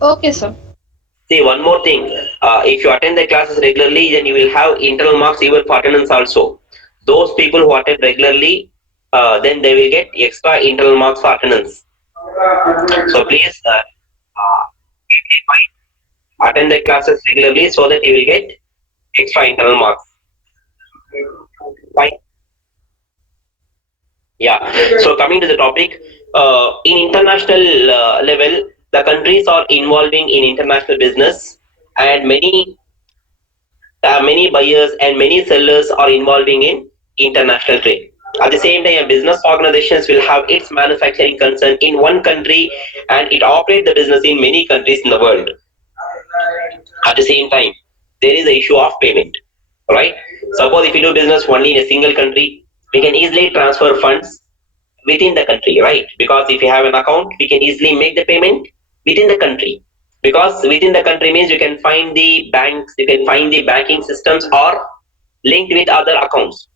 Okay, sir. See, one more thing. If you attend the classes regularly, then you will have internal marks even for attendance also. Those people who attend regularly, then they will get extra internal marks for attendance. So please keep in mind, attend the classes regularly so that you will get extra internal marks. Fine. Yeah. So coming to the topic, in international level, the countries are involving in international business, and many buyers and many sellers are involving in international trade. At the same time, business organizations will have its manufacturing concern in one country, and it operates the business in many countries in the world. At the same time, there is the issue of payment, right? Suppose if you do business only in a single country, we can easily transfer funds within the country, right? Because if you have an account, we can easily make the payment within the country. Because within the country means you can find the banks, you can find the banking systems or linked with other accounts.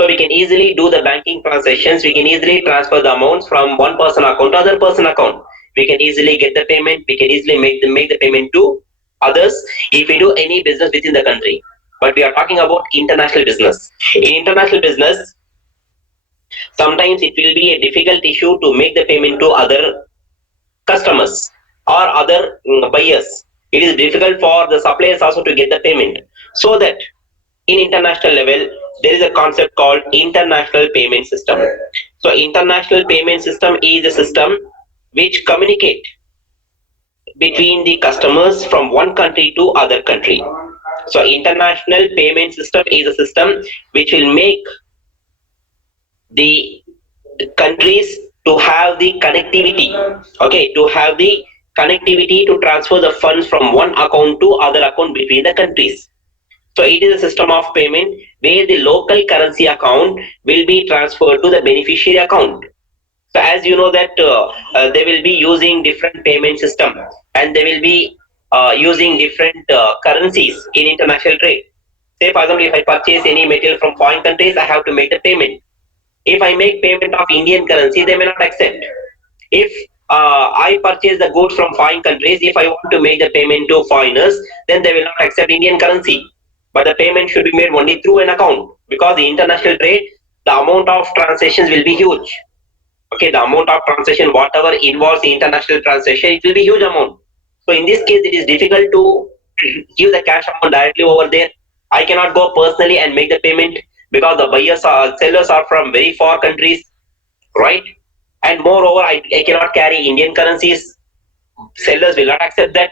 So we can easily do the banking transactions. We can easily transfer the amounts from one person account to other person account. We can easily get the payment. We can easily make the payment to others if we do any business within the country. But we are talking about international business. In international business, sometimes it will be a difficult issue to make the payment to other customers or other buyers. It is difficult for the suppliers also to get the payment. So that in international level, there is a concept called international payment system. So international payment system is a system which communicate between the customers from one country to other country. So international payment system is a system which will make the countries to have the connectivity, okay, to have the connectivity to transfer the funds from one account to other account between the countries. So it is a system of payment where the local currency account will be transferred to the beneficiary account. So as you know that they will be using different payment system, and they will be using different currencies in international trade. Say for example, if I purchase any material from foreign countries, I have to make the payment. If I make payment of Indian currency, they may not accept. If I purchase the goods from foreign countries, if I want to make the payment to foreigners, then they will not accept Indian currency. But the payment should be made only through an account, because the international trade, the amount of transactions will be huge. Okay, the amount of transaction, whatever involves the international transaction, it will be huge amount. So in this case, it is difficult to give the cash amount directly over there. I cannot go personally and make the payment because the sellers are from very far countries, right? And moreover, I cannot carry Indian currencies. Sellers will not accept that.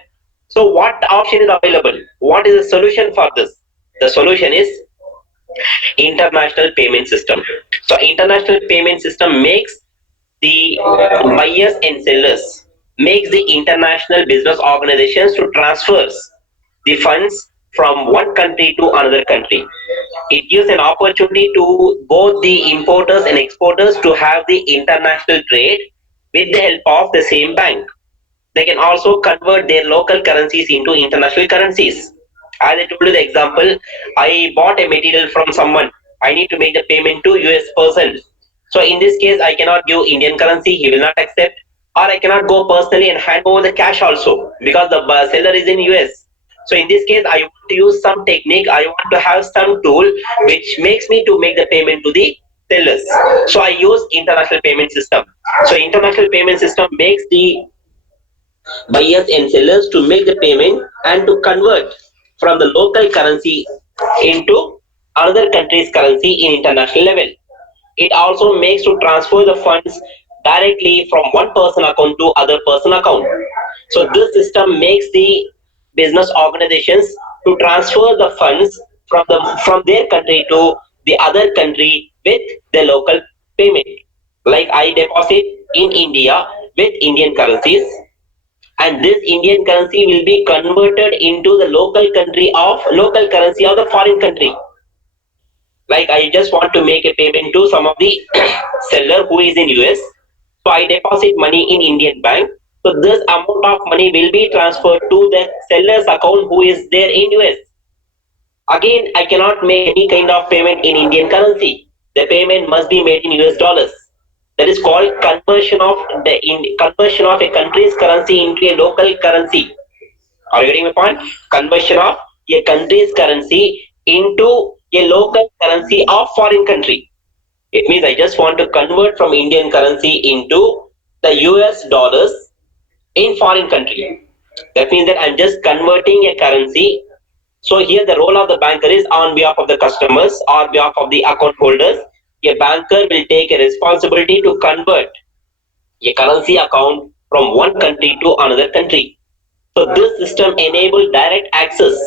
So what option is available? What is the solution for this? The solution is international payment system. So international payment system makes the buyers and sellers, makes the international business organizations to transfers the funds from one country to another country. It gives an opportunity to both the importers and exporters to have the international trade with the help of the same bank. They can also convert their local currencies into international currencies. As I told you the example, I bought a material from someone. I need to make the payment to US person. So in this case, I cannot give Indian currency. He will not accept. Or I cannot go personally and hand over the cash also because the seller is in US. So in this case, I want to use some technique. I want to have some tool which makes me to make the payment to the sellers. So I use international payment system. So international payment system makes the buyers and sellers to make the payment and to convert from the local currency into another country's currency in international level. It also makes to transfer the funds directly from one person account to other person account. So this system makes the business organizations to transfer the funds from their country to the other country with the local payment. Like I deposit in India with Indian currencies, and this Indian currency will be converted into the local currency of the foreign country. Like I just want to make a payment to some of the seller who is in US, so I deposit money in Indian bank. So this amount of money will be transferred to the seller's account who is there in US. Again, I cannot make any kind of payment in Indian currency. The payment must be made in US dollars. That is called conversion of a country's currency into a local currency. Are you getting my point? Conversion of a country's currency into a local currency of foreign country. It means I just want to convert from Indian currency into the US dollars in foreign country. That means that I'm just converting a currency. So here the role of the banker is on behalf of the customers or behalf of the account holders. A banker will take a responsibility to convert a currency account from one country to another country. So this system enables direct access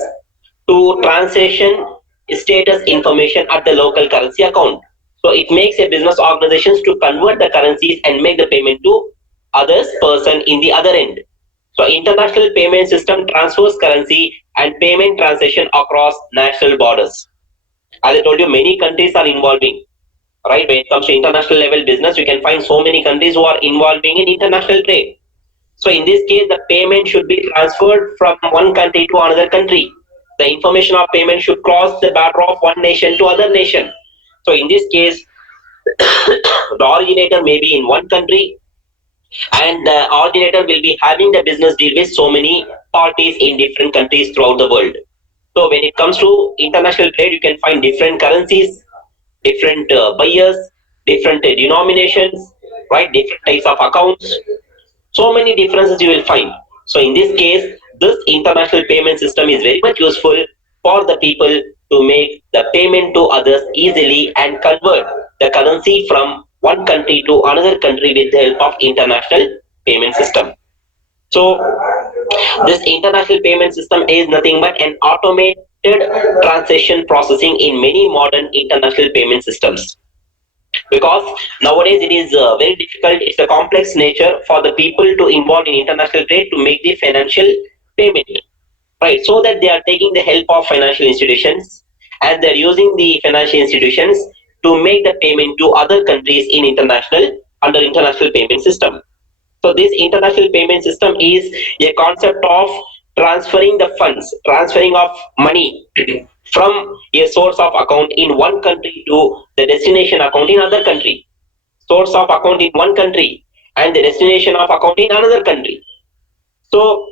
to transaction status information at the local currency account. So it makes a business organizations to convert the currencies and make the payment to others person in the other end. So international payment system transfers currency and payment transaction across national borders. As I told you, many countries are involving, right? When it comes to international level business, you can find so many countries who are involving in international trade. So in this case, the payment should be transferred from one country to another country. The information of payment should cross the border of one nation to other nation. So in this case, the originator may be in one country and the originator will be having the business deal with so many parties in different countries throughout the world. So when it comes to international trade, you can find different currencies, different buyers, different denominations, right? Different types of accounts. So many differences you will find. So in this case, this international payment system is very much useful for the people to make the payment to others easily and convert the currency from one country to another country with the help of international payment system. So this international payment system is nothing but an automated transaction processing in many modern international payment systems, because nowadays it is very difficult, it's a complex nature for the people to involve in international trade to make the financial payment, right? So that they are taking the help of financial institutions and they're using the financial institutions to make the payment to other countries in international under international payment system. So this international payment system is a concept of transferring the funds, transferring of money from a source of account in one country to the destination account in other country. Source of account in one country and the destination of account in another country. So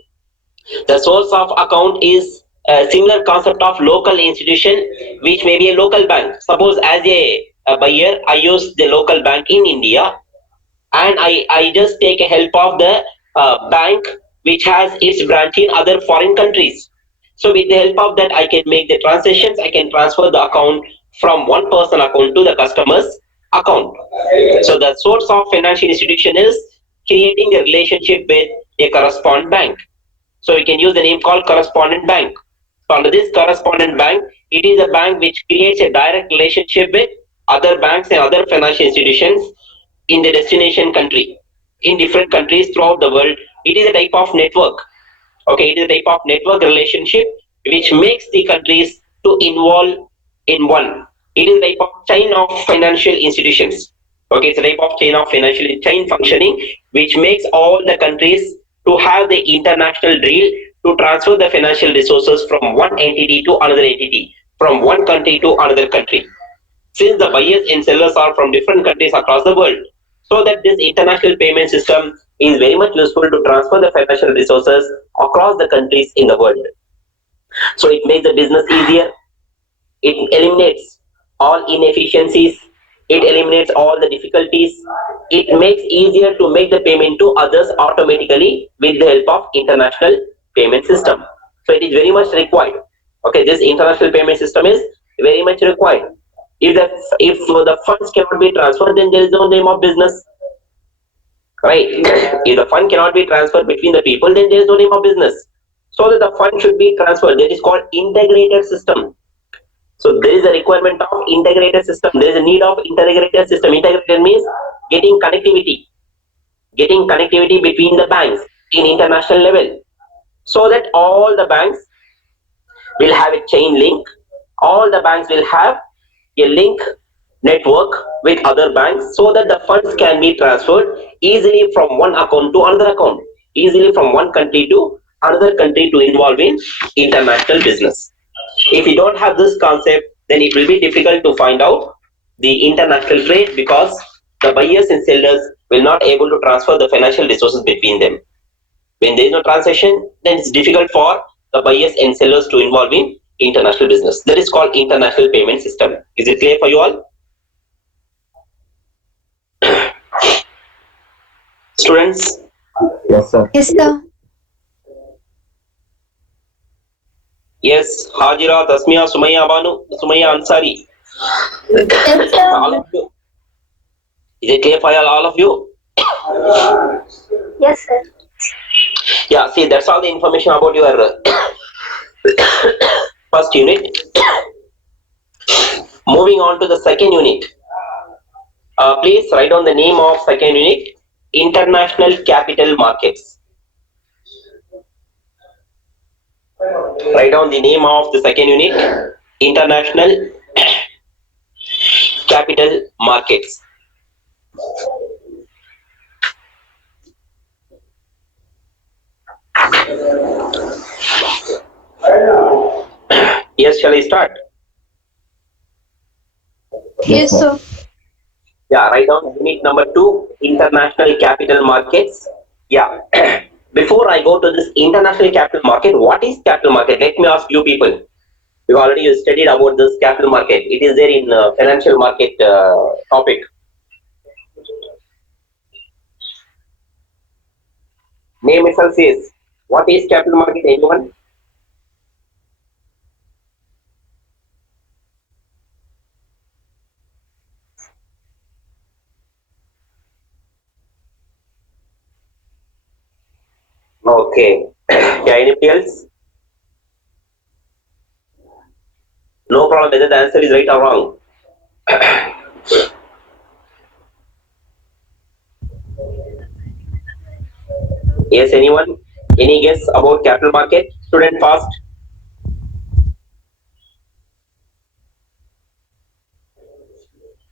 the source of account is a similar concept of local institution, which may be a local bank. Suppose as a buyer, I use the local bank in India and I just take a help of the bank which has its branch in other foreign countries. So with the help of that, I can make the transactions, I can transfer the account from one person account to the customer's account. So the source of financial institution is creating a relationship with a correspondent bank. So we can use the name called correspondent bank. So under this correspondent bank, it is a bank which creates a direct relationship with other banks and other financial institutions in the destination country, in different countries throughout the world. It is a type of network. Okay, it is a type of network relationship which makes the countries to involve in one. It is a type of chain of financial institutions. Okay, it's a type of chain of financial chain functioning which makes all the countries to have the international deal to transfer the financial resources from one entity to another entity, from one country to another country. Since the buyers and sellers are from different countries across the world, so that this international payment system is very much useful to transfer the financial resources across the countries in the world. So it makes the business easier, it eliminates all inefficiencies, it eliminates all the difficulties, it makes easier to make the payment to others automatically with the help of international payment system. So it is very much required. Okay, this international payment system is very much required. If the funds cannot be transferred, then there is no name of business, right? If the fund cannot be transferred between the people, then there is no name of business. So that the fund should be transferred, that is called integrated system. So there is a requirement of integrated system. There is a need of integrated system. Integrated means getting connectivity between the banks in international level, so that all the banks will have a chain link. All the banks will have a link network with other banks, so that the funds can be transferred easily from one account to another account, easily from one country to another country to involve in international business. If you don't have this concept, then it will be difficult to find out the international trade, because the buyers and sellers will not able to transfer the financial resources between them. When there is no transaction, then it's difficult for the buyers and sellers to involve in international business. That is called international payment system. Is it clear for you all? Students? Yes, sir. Yes, sir. Yes, Hajira, Tasmia, Sumaya Banu, Sumaya Ansari. Yes, sir. All of you. Is it clear for all of you? Yes, sir. Yeah, see, that's all the information about your first unit. Moving on to the second unit. Please write down the name of second unit, International Capital Markets. Write down the name of the second unit, International Capital Markets. Yes, shall I start? Yes, sir. Yeah, write down unit number 2, International Capital Markets. Yeah. Before I go to this international capital market, what is capital market? Let me ask you people. You already studied about this capital market. It is there in financial market topic. Name itself says, what is capital market? Anyone? Okay. Yeah, anybody else? No problem whether the answer is right or wrong. Yes, anyone? Any guess about capital market? Student fast.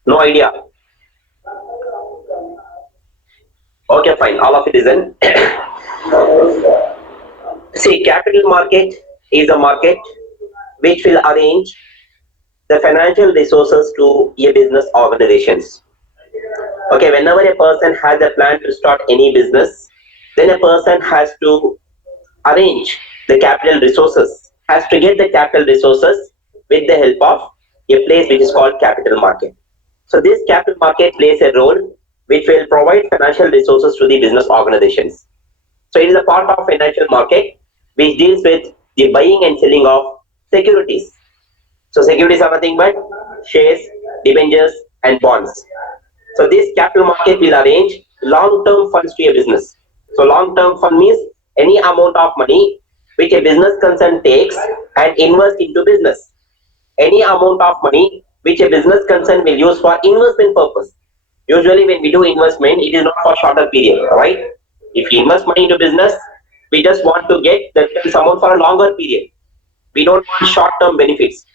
No idea. Okay, fine. All of it is in. See, capital market is a market which will arrange the financial resources to a business organizations. Okay, whenever a person has a plan to start any business, then a person has to arrange the capital resources, has to get the capital resources with the help of a place which is called capital market. So this capital market plays a role which will provide financial resources to the business organizations. So it is a part of financial market which deals with the buying and selling of securities. So securities are nothing but shares, debentures, and bonds. So this capital market will arrange long-term funds to a business. So long-term fund means any amount of money which a business concern takes and invest into business. Any amount of money which a business concern will use for investment purpose. Usually when we do investment, it is not for shorter period, right? If you invest money into business, we just want to get the returns amount for a longer period. We don't want short-term benefits,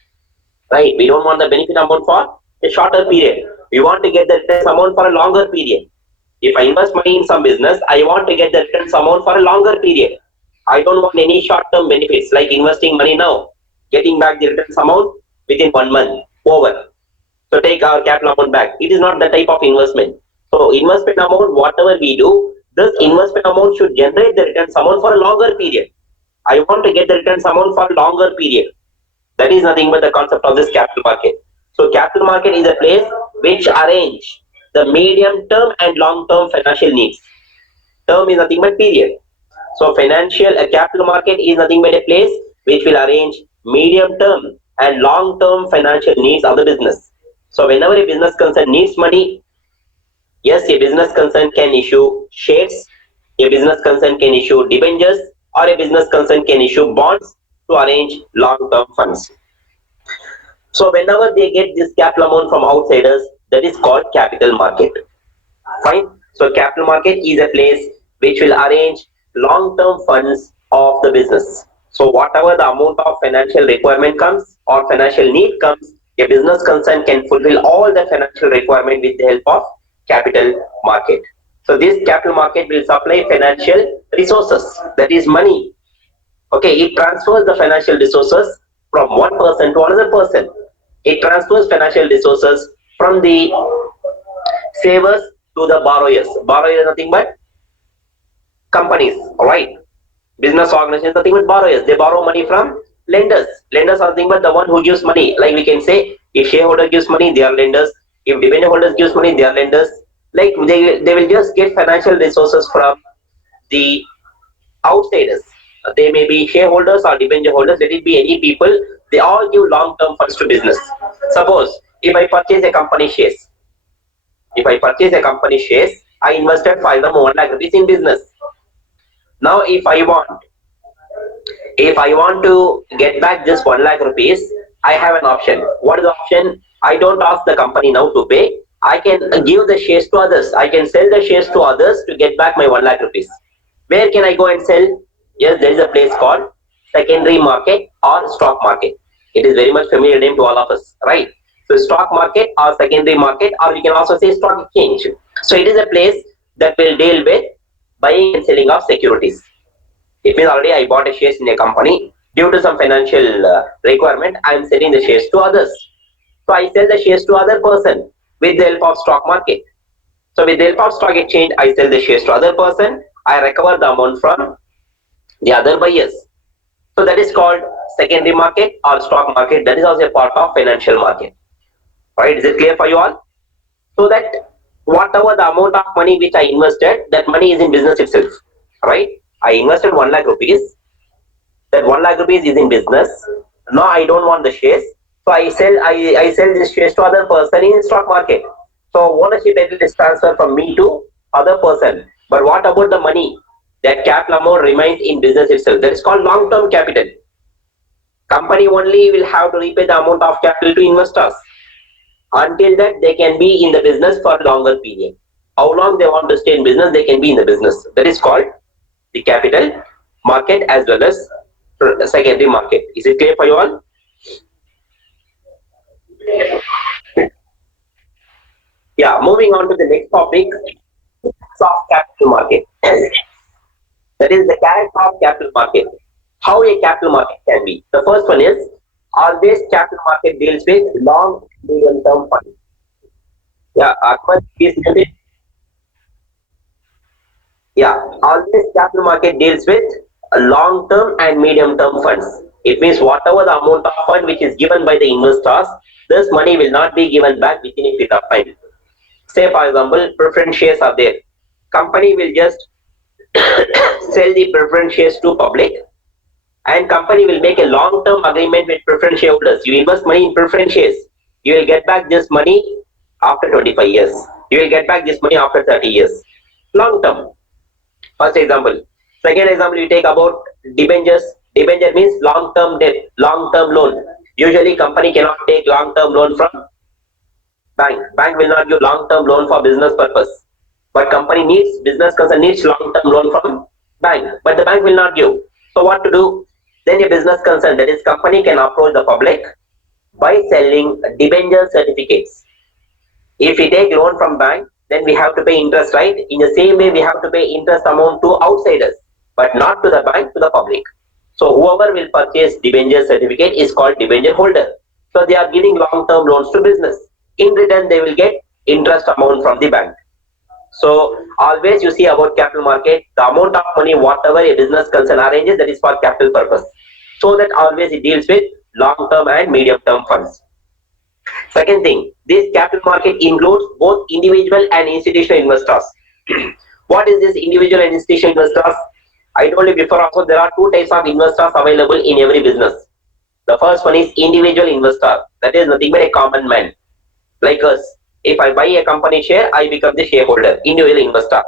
right? We don't want the benefit amount for a shorter period. We want to get the returns amount for a longer period. If I invest money in some business, I want to get the returns amount for a longer period. I don't want any short-term benefits like investing money now, getting back the returns amount within 1 month, over. So take our capital amount back. It is not the type of investment. So investment amount, whatever we do, this investment amount should generate the returns amount for a longer period. I want to get the returns amount for a longer period. That is nothing but the concept of this capital market. So capital market is a place which arrange the medium term and long term financial needs. Term is nothing but period. So financial capital market is nothing but a place which will arrange medium term and long term financial needs of the business. So whenever a business concern needs money, yes, a business concern can issue shares, a business concern can issue debentures, or a business concern can issue bonds to arrange long term funds. So whenever they get this capital amount from outsiders, that is called capital market. Fine. So capital market is a place which will arrange long-term funds of the business. So whatever the amount of financial requirement comes or financial need comes, a business concern can fulfill all the financial requirement with the help of capital market. So this capital market will supply financial resources, that is money. Okay, it transfers the financial resources from one person to another person. It transfers financial resources from the savers to the borrowers. Borrower is nothing but companies, right? Business organizations, nothing but borrowers. They borrow money from lenders. Lenders are nothing but the one who gives money. Like we can say, if shareholder gives money, they are lenders. If debenture holders gives money, they are lenders. Like they will just get financial resources from the outsiders. They may be shareholders or debenture holders. Let it be any people. They all give long-term funds to business. Suppose if I purchase a company shares, I invested for example 1 lakh rupees in business. Now if I want to get back this 1 lakh rupees, I have an option. What is the option? I don't ask the company now to pay. I can give the shares to others. I can sell the shares to others to get back my 1 lakh rupees. Where can I go and sell? Yes, there is a place called secondary market or stock market. It is very much familiar name to all of us, right? So stock market or secondary market, or we can also say stock exchange. So it is a place that will deal with buying and selling of securities. It means already I bought a shares in a company. Due to some financial requirement, I am selling the shares to others. So I sell the shares to other person with the help of stock market. So with the help of stock exchange, I sell the shares to other person. I recover the amount from the other buyers. So that is called secondary market or stock market. That is also a part of financial market. Right? Is it clear for you all? So that whatever the amount of money which I invested, that money is in business itself. Right? I invested 1 lakh rupees. That 1 lakh rupees is in business. Now I don't want the shares. So I sell these shares to other person in stock market. So ownership is transferred from me to other person. But what about the money? That capital amount remains in business itself. That is called long-term capital. Company only will have to repay the amount of capital to investors. Until that, they can be in the business for a longer period. How long they want to stay in business, they can be in the business. That is called the capital market as well as secondary market. Is it clear for you all? Yeah, moving on to the next topic, soft capital market. That is the character of capital market. How a capital market can be. The first one is always capital market deals with long, medium term funds. Yeah, Akmal, please get it. Yeah, always capital market deals with long term and medium term funds. It means whatever the amount of fund which is given by the investors, this money will not be given back within a period of time. Say for example, preference shares are there. Company will just sell the preference shares to public, and company will make a long term agreement with preference shareholders. You invest money in preference shares, you will get back this money after 25 years. You will get back this money after 30 years. Long term. First example. Second example, you take about debentures. Debenture means long term debt, long term loan. Usually company cannot take long term loan from bank. Bank will not give long term loan for business purpose. But company needs, business concern needs long term loan from bank. But the bank will not give. So what to do? Then a business concern, that is company, can approach the public by selling debenture certificates. If we take loan from bank, then we have to pay interest, right? In the same way, we have to pay interest amount to outsiders, but not to the bank, to the public. So whoever will purchase debenture certificate is called debenture holder. So they are giving long-term loans to business. In return, they will get interest amount from the bank. So always you see about capital market, the amount of money whatever a business concern arranges, that is for capital purpose. So that always it deals with long-term and medium-term funds. Second thing, this capital market includes both individual and institutional investors. What is this individual and institutional investors? I told you before also, there are two types of investors available in every business. The first one is individual investor. That is nothing but a common man like us. If I buy a company share, I become the shareholder, individual investor.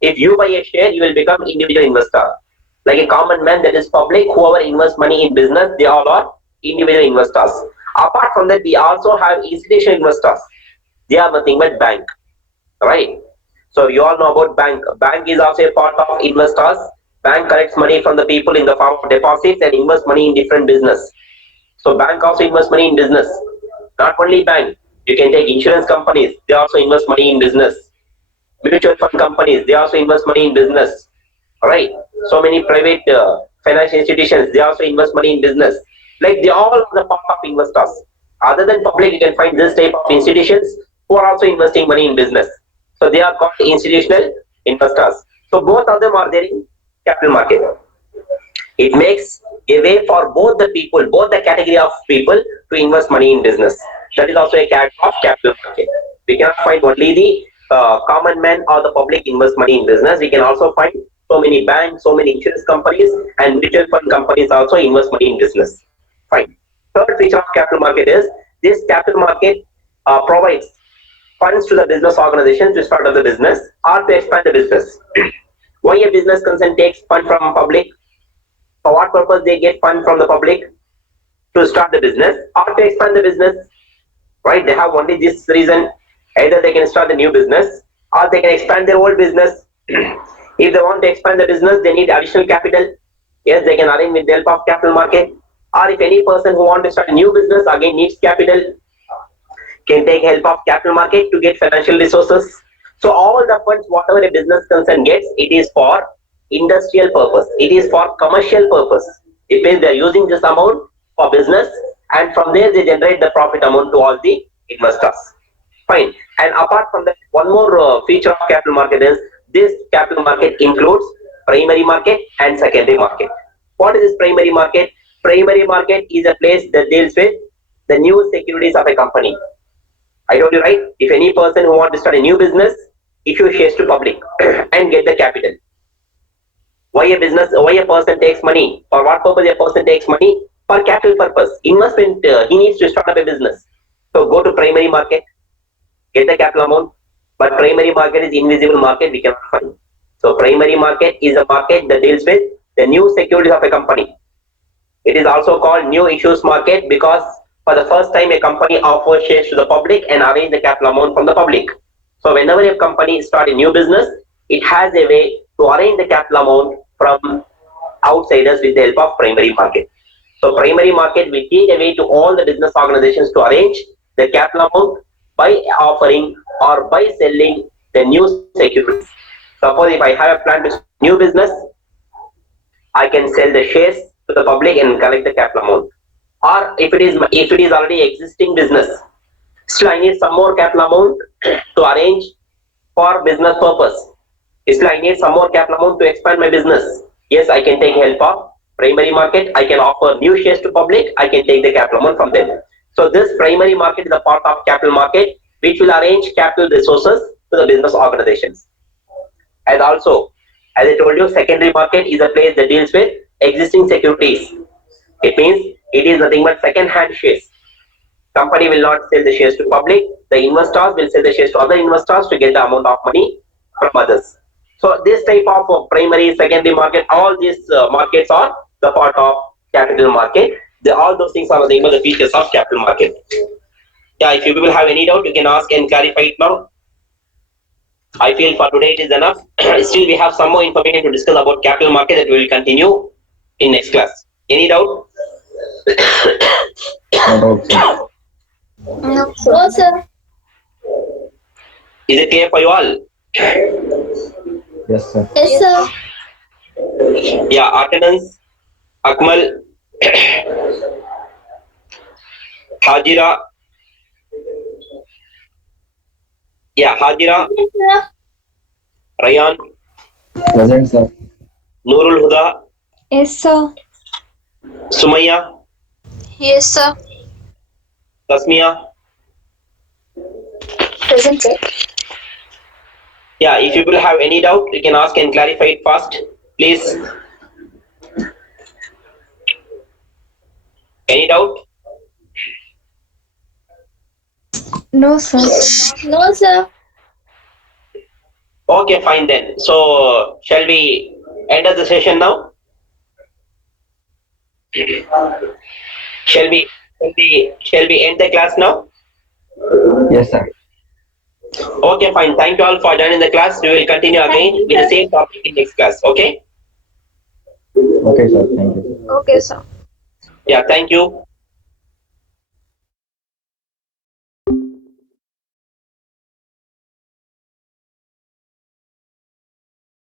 If you buy a share, you will become individual investor. Like a common man, that is public, whoever invests money in business, they all are individual investors. Apart from that, we also have institutional investors. They are nothing but bank, right? So you all know about bank. Bank is also a part of investors. Bank collects money from the people in the form of deposits and invest money in different business. So bank also invest money in business. Not only bank, you can take insurance companies. They also invest money in business. Mutual fund companies, they also invest money in business. Alright. So many private financial institutions, they also invest money in business. Like they all are the part of investors. Other than public, you can find this type of institutions. who are also investing money in business. So they are called institutional investors. So both of them are there in capital market. It makes a way for both the people, both the category of people to invest money in business. That is also a character of capital market. We cannot find only the common man or the public invest money in business. We can also find so many banks, so many insurance companies, and mutual fund companies also invest money in business. Fine. Third feature of capital market is this capital market provides funds to the business organization to start up the business or to expand the business. Why a business concern takes fund from public? For what purpose they get fund from the public? To start the business or to expand the business, right? They have only this reason. Either they can start a new business or they can expand their old business. If they want to expand the business, they need additional capital. Yes, they can arrange with the help of capital market. Or if any person who want to start a new business again needs capital, can take help of capital market to get financial resources. So all the funds, whatever a business concern gets, it is for industrial purpose. It is for commercial purpose. It means they are using this amount for business, and from there they generate the profit amount to all the investors. Fine. And apart from that, one more feature of capital market is this capital market includes primary market and secondary market. What is this primary market? Primary market is a place that deals with the new securities of a company. I told you, right? If any person who wants to start a new business, issue shares to public and get the capital. Why a person takes money? For what purpose a person takes money? For capital purpose. Investment, he needs to start up a business. So go to primary market, get the capital amount. But primary market is invisible market, we cannot find. So primary market is a market that deals with the new securities of a company. It is also called new issues market because for the first time a company offers shares to the public and arrange the capital amount from the public. So whenever a company starts a new business, it has a way to arrange the capital amount from outsiders with the help of primary market. So primary market will teach a way to all the business organizations to arrange the capital amount by offering or by selling the new securities. Suppose if I have a plan to start a new business, I can sell the shares to the public and collect the capital amount. Or if it is already existing business, still I need some more capital amount to arrange for business purpose. Still I need some more capital amount to expand my business. Yes, I can take help of primary market. I can offer new shares to public. I can take the capital amount from them. So this primary market is a part of capital market which will arrange capital resources to the business organizations. And also, as I told you, secondary market is a place that deals with existing securities. It means it is nothing but second-hand shares. Company will not sell the shares to public. The investors will sell the shares to other investors to get the amount of money from others. So this type of primary, secondary market, all these markets are the part of capital market. All those things are the features of capital market. Yeah, if you people have any doubt, you can ask and clarify it now. I feel for today it is enough. Still, we have some more information to discuss about capital market that we will continue in next class. Any doubt? No doubt, sir. No, sir. Is it clear for you all? Yes, sir. Yes, sir. Yeah, attendance, Akmal, Hajira. Yeah, Hajira, Yes, sir. Rayan, Present, sir. Nurul Huda, Yes, sir. Sumaya, Yes, sir. Tasmia. Present, sir. Yeah, if you will have any doubt, you can ask and clarify it fast, please. Any doubt? No, sir. No, sir. Okay, fine then. So, shall we end of the session now? Shall we end the class now? Yes, sir. Okay, fine. Thank you all for joining the class. We will continue again with the same topic in next class. Okay? Okay, sir. Thank you, sir. Okay, sir. Yeah, thank you.